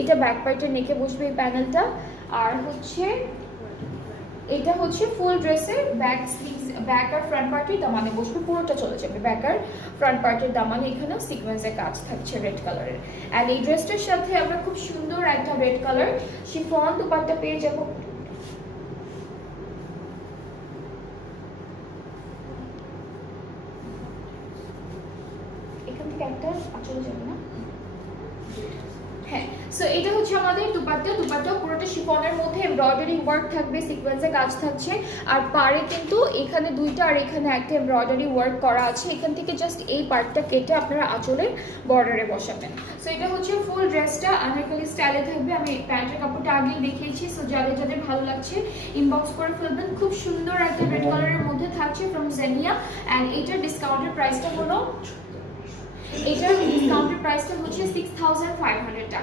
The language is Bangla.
এটা ব্যাক পার্টের নেকে বসবে এই প্যানেলটা। আর হচ্ছে এটা হচ্ছে ফুল ড্রেসের ব্যাক স্লিভস, ব্যাক আর ফ্রন্ট পার্টের দামানে বসবে, পুরোটা চলে যাবে ব্যাক আর ফ্রন্ট পার্টের দামানে। এখানেও সিকোয়েন্সের কাজ থাকছে রেড কালারের। অ্যান্ড এই ড্রেসটার সাথে আমরা খুব সুন্দর একটা রেড কালার শিফন দুপাট্টা পেয়ে যাবো। এখান থেকে একটা আঁচল যাবে না? হ্যাঁ, সো এটা হচ্ছে আমাদের দুপাট্টা। দুপাট্টা পুরোটা শিফনের মধ্যে এমব্রয়ডারি ওয়ার্ক থাকবে, সিকোয়েন্সের কাজ থাকছে। আর পাড়ে কিন্তু এখানে দুইটা আর এখানে একটা এমব্রয়ডারি ওয়ার্ক করা আছে। এখান থেকে জাস্ট এই পার্টটা কেটে আপনারা আঁচলের বর্ডারে বসাবেন। সো এটা হচ্ছে ফুল ড্রেসটা আনারকলি স্টাইলে থাকবে। আমি প্যান্টের কাপড়টা আগেই দেখিয়েছি। সো যাদের যাদের ভালো লাগছে ইনবক্স করে ফেলবেন। খুব সুন্দর একটা রেড কালারের মধ্যে থাকছে ফ্রম জেনিয়া। অ্যান্ড এইটার ডিসকাউন্টের প্রাইসটা হলো, এটার ডিসকাউন্টের প্রাইসটা হচ্ছে 6500 টাকা।